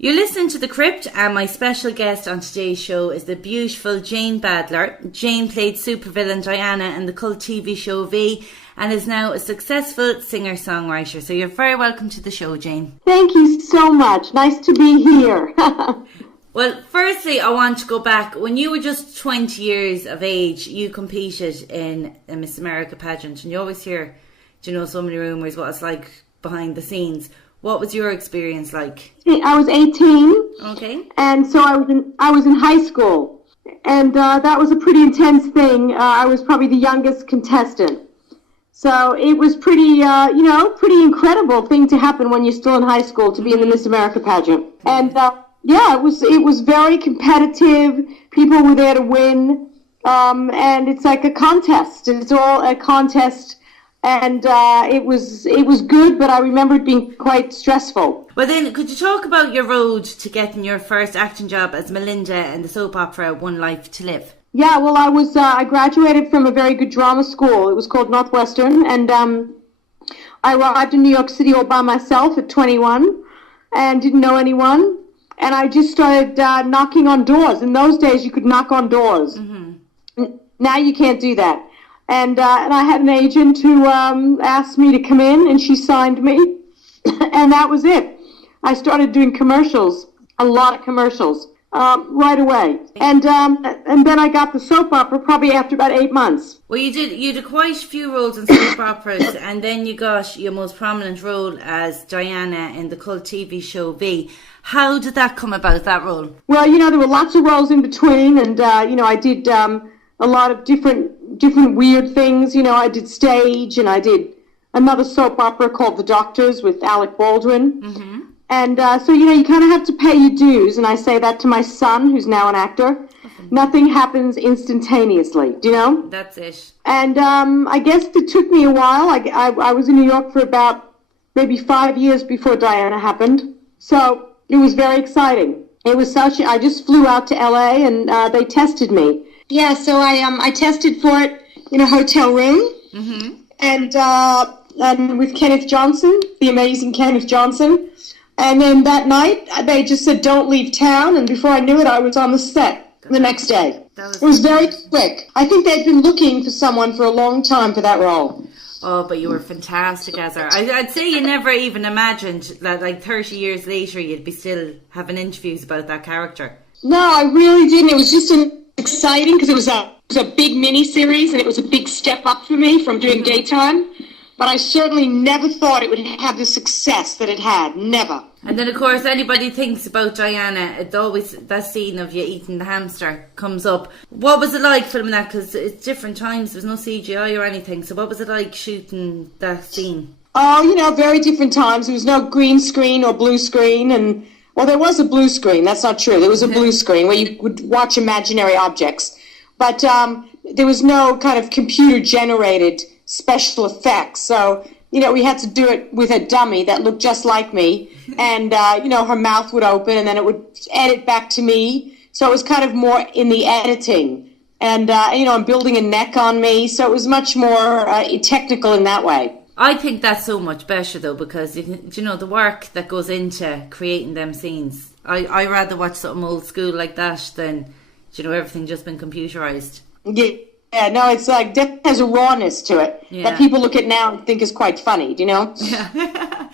You're listening to The Crypt, and my special guest on today's show is the beautiful Jane Badler. Jane played supervillain Diana in the cult TV show V and is now a successful singer-songwriter. So you're very welcome to the show, Jane. Thank you so much. Nice to be here. Well, firstly, I want to go back. When you were just 20 years of age, you competed in a Miss America pageant, and you always hear, so many rumours what it's like behind the scenes. What was your experience like? I was 18. Okay. And so I was in high school. And that was a pretty intense thing. I was probably the youngest contestant. So it was pretty, pretty incredible thing to happen when you're still in high school, to be in the Miss America pageant. And it was very competitive. People were there to win. And it's like a contest. It's all a contest. And it was good, but I remember it being quite stressful. Well then, could you talk about your road to getting your first acting job as Melinda in the soap opera One Life to Live? Yeah, well, I graduated from a very good drama school. It was called Northwestern, and I arrived in New York City all by myself at 21 and didn't know anyone. And I just started knocking on doors. In those days, you could knock on doors. Mm-hmm. Now you can't do that. And I had an agent who asked me to come in, and she signed me, and that was it. I started doing commercials, a lot of commercials, right away. And then I got the soap opera probably after about 8 months. Well, you did quite a few roles in soap operas, and then you got your most prominent role as Diana in the cult TV show V. How did that come about, that role? Well, there were lots of roles in between, and I did a lot of different weird things. I did stage, and I did another soap opera called The Doctors with Alec Baldwin. Mm-hmm. And so, you kind of have to pay your dues, and I say that to my son, who's now an actor. Mm-hmm. Nothing happens instantaneously, do you know? That's it. And I guess it took me a while. I was in New York for about maybe 5 years before Diana happened. So it was very exciting. It was I just flew out to LA, and they tested me. Yeah, so I tested for it in a hotel room, mm-hmm. and with Kenneth Johnson, the amazing Kenneth Johnson. And then that night, they just said, don't leave town. And before I knew it, I was on the set the next day. It was very quick. I think they'd been looking for someone for a long time for that role. Oh, but you were fantastic as her. I'd say you never even imagined that, like 30 years later, you'd be still having interviews about that character. No, I really didn't. It was just exciting because it was a big mini-series, and it was a big step up for me from doing daytime. But I certainly never thought it would have the success that it had. Never. And then, of course, anybody thinks about Diana, it's always that scene of you eating the hamster comes up. What was it like filming that? Because it's different times. There's no CGI or anything. So what was it like shooting that scene? Oh, very different times. There was no green screen or blue screen. And, well, there was a blue screen. That's not true. There was a blue screen where you would watch imaginary objects. But there was no kind of computer-generated special effects. So, we had to do it with a dummy that looked just like me. And, her mouth would open, and then it would edit back to me. So it was kind of more in the editing. And, I'm building a neck on me. So it was much more technical in that way. I think that's so much better, though, because, the work that goes into creating them scenes. I rather watch something old school like that than, everything just been computerized. Yeah, no, it's like, it has a rawness to it that people look at now and think is quite funny, do you know? Yeah.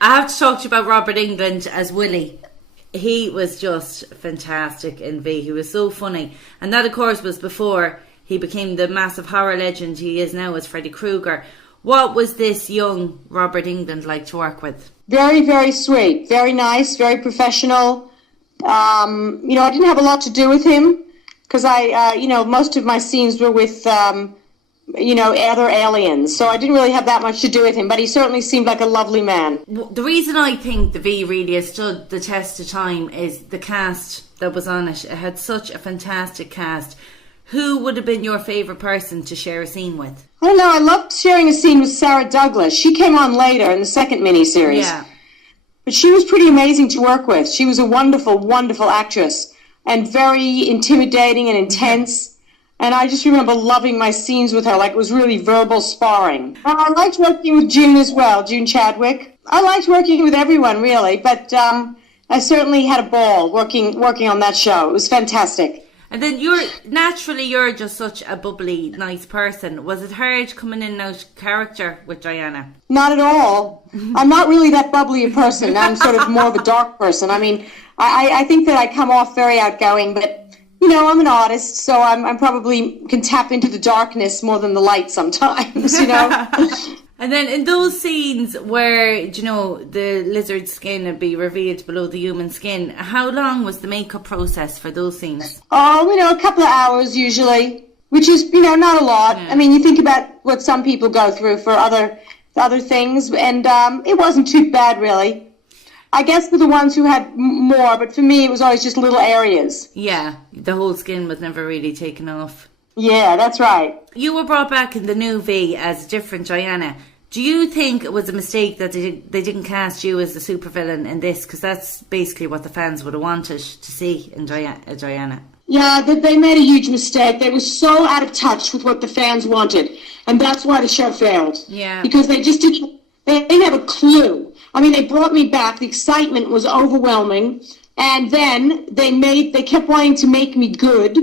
I have to talk to you about Robert Englund as Willie. He was just fantastic in V. He was so funny. And that, of course, was before he became the massive horror legend he is now as Freddy Krueger. What was this young Robert Englund like to work with? Very, very sweet. Very nice. Very professional. I didn't have a lot to do with him. Because most of my scenes were with, other aliens. So I didn't really have that much to do with him. But he certainly seemed like a lovely man. The reason I think the V really has stood the test of time is the cast that was on it. It had such a fantastic cast. Who would have been your favourite person to share a scene with? I don't know. I loved sharing a scene with Sarah Douglas. She came on later in the second miniseries. Yeah. But she was pretty amazing to work with. She was a wonderful, wonderful actress. And very intimidating and intense. And I just remember loving my scenes with her, like it was really verbal sparring. I liked working with June as well, June Chadwick. I liked working with everyone, really. But I certainly had a ball working on that show. It was fantastic. And then you're just such a bubbly, nice person. Was it hard coming in and out of character with Diana? Not at all. I'm not really that bubbly a person. I'm sort of more of a dark person. I mean, I think that I come off very outgoing, but, you know, I'm an artist, so I'm probably can tap into the darkness more than the light sometimes, you know? And then in those scenes where, you know, the lizard skin would be revealed below the human skin, how long was the makeup process for those scenes? Oh, you know, a couple of hours usually, which is, you know, not a lot. Yeah. I mean, you think about what some people go through for other things, and it wasn't too bad, really. I guess for the ones who had more, but for me, it was always just little areas. Yeah, the whole skin was never really taken off. Yeah, that's right. You were brought back in the new V as a different Diana. Do you think it was a mistake that they didn't cast you as the supervillain in this? Because that's basically what the fans would have wanted to see in Diana. Yeah, they made a huge mistake. They were so out of touch with what the fans wanted. And that's why the show failed. Yeah. Because they didn't have a clue. I mean, they brought me back. The excitement was overwhelming. And then they kept wanting to make me good.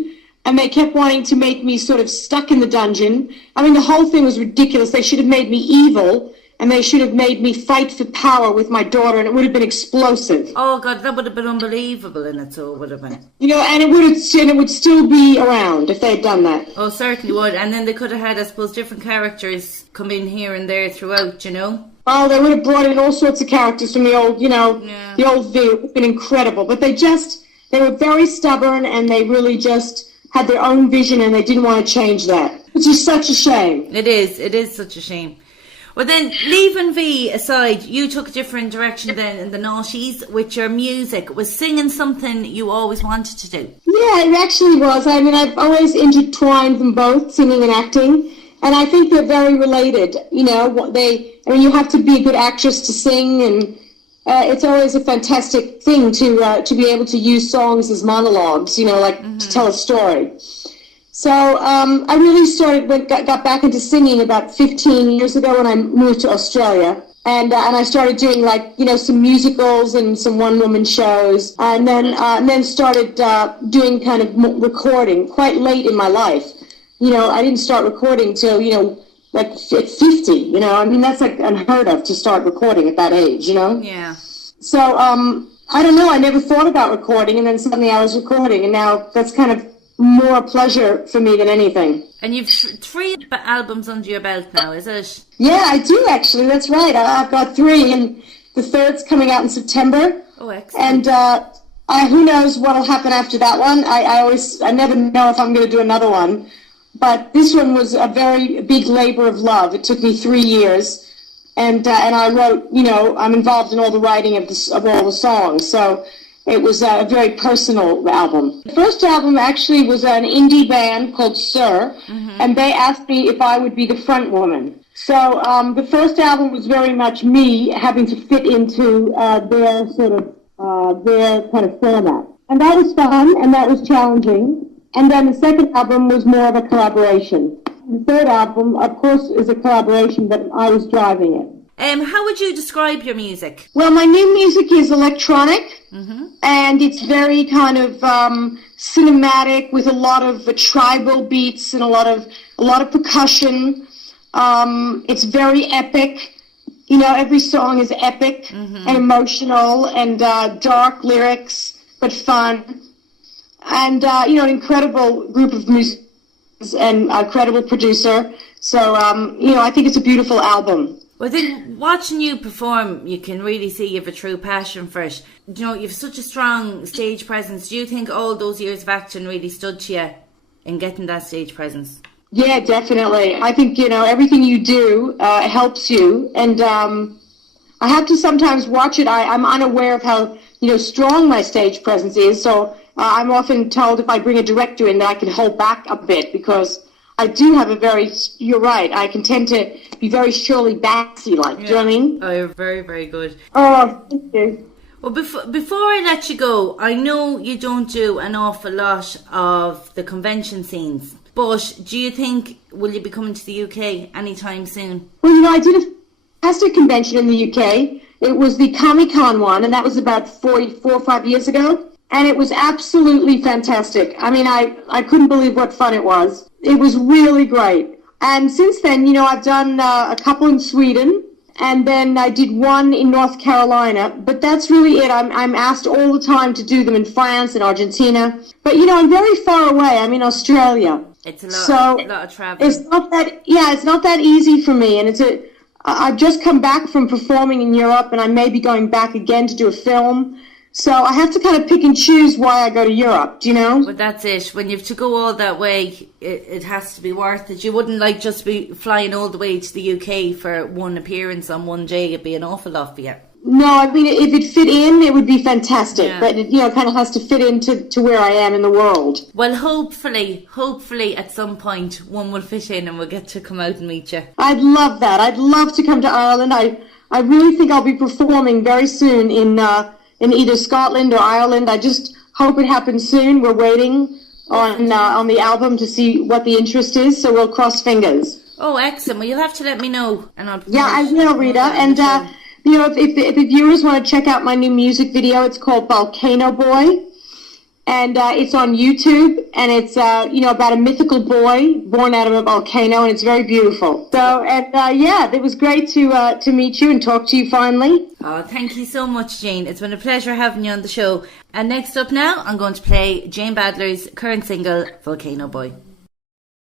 And they kept wanting to make me sort of stuck in the dungeon. I mean, the whole thing was ridiculous. They should have made me evil, and they should have made me fight for power with my daughter, and it would have been explosive. Oh, God, that would have been unbelievable in it, so it would have been. You know, and it would still be around if they had done that. Oh, certainly would. And then they could have had, I suppose, different characters come in here and there throughout, you know? Oh, they would have brought in all sorts of characters from the old, you know, the old V. It would have been incredible. But they were very stubborn, and they really just had their own vision, and they didn't want to change that, which is such a shame. It is such a shame. Well then, leaving V aside, you took a different direction then in the noughties with your music. Was singing something you always wanted to do? Yeah, it actually was. I mean, I've always intertwined them both, singing and acting, and I think they're very related. You know, you have to be a good actress to sing, and it's always a fantastic thing to be able to use songs as monologues, you know, like to tell a story. So I really got back into singing about 15 years ago when I moved to Australia. And I started doing, like, you know, some musicals and some one-woman shows. And then started doing kind of recording quite late in my life. You know, I didn't start recording till, you know, like at 50, you know. I mean, that's like unheard of to start recording at that age, you know? Yeah. So, I don't know, I never thought about recording, and then suddenly I was recording, and now that's kind of more pleasure for me than anything. And you've 3 albums under your belt now, is it? Yeah, I do actually, that's right. I've got 3, and the 3rd's coming out in September. Oh, excellent. And who knows what'll happen after that one. I never know if I'm going to do another one. But this one was a very big labor of love. It took me 3 years. And I wrote, you know, I'm involved in all the writing of all the songs. So it was a very personal album. The first album actually was an indie band called Sir, and they asked me if I would be the front woman. So the first album was very much me having to fit into their kind of format. And that was fun, and that was challenging. And then the second album was more of a collaboration. The third album, of course, is a collaboration, but I was driving it. How would you describe your music? Well, my new music is electronic, and it's very kind of cinematic with a lot of tribal beats and a lot of percussion. It's very epic. You know, every song is epic and emotional and dark lyrics, but fun. And, you know, an incredible group of musicians and a credible producer. So, you know, I think it's a beautiful album. Well, then, watching you perform, you can really see you have a true passion for it. You know, you have such a strong stage presence. Do you think all those years of acting really stood to you in getting that stage presence? Yeah, definitely. I think, you know, everything you do helps you. And I have to sometimes watch it. I'm unaware of how, you know, strong my stage presence is. So I'm often told if I bring a director in that I can hold back a bit, because I do have you're right, I can tend to be very Shirley Bassey-like, do you know what I mean? Oh, you're very, very good. Oh, thank you. Well, before I let you go, I know you don't do an awful lot of the convention scenes, but do you think, will you be coming to the UK anytime soon? Well, you know, I did a fantastic convention in the UK. It was the Comic-Con one, and that was about 4 or 5 years ago. And it was absolutely fantastic. I mean, I couldn't believe what fun it was. It was really great. And since then, you know, I've done a couple in Sweden, and then I did one in North Carolina. But that's really it. I'm asked all the time to do them in France and Argentina. But, you know, I'm very far away. I'm in Australia. It's a lot of traveling. It's not that easy for me. And I've just come back from performing in Europe, and I may be going back again to do a film. So I have to kind of pick and choose why I go to Europe, do you know? But that's it. When you have to go all that way, it has to be worth it. You wouldn't like just be flying all the way to the UK for one appearance on one day. It'd be an awful lot for you. No, I mean, if it fit in, it would be fantastic. Yeah. But it, you know, kind of has to fit into where I am in the world. Well, hopefully at some point one will fit in and we'll get to come out and meet you. I'd love that. I'd love to come to Ireland. I really think I'll be performing very soon in either Scotland or Ireland. I just hope it happens soon. We're waiting on the album to see what the interest is, so we'll cross fingers. Oh, excellent. Well, you'll have to let me know. And I will, Rita. And, you know, if the viewers want to check out my new music video, it's called Volcano Boy. And it's on YouTube, and it's, you know, about a mythical boy born out of a volcano, and it's very beautiful. So, and it was great to meet you and talk to you finally. Oh, thank you so much, Jane. It's been a pleasure having you on the show. And next up now, I'm going to play Jane Badler's current single, Volcano Boy.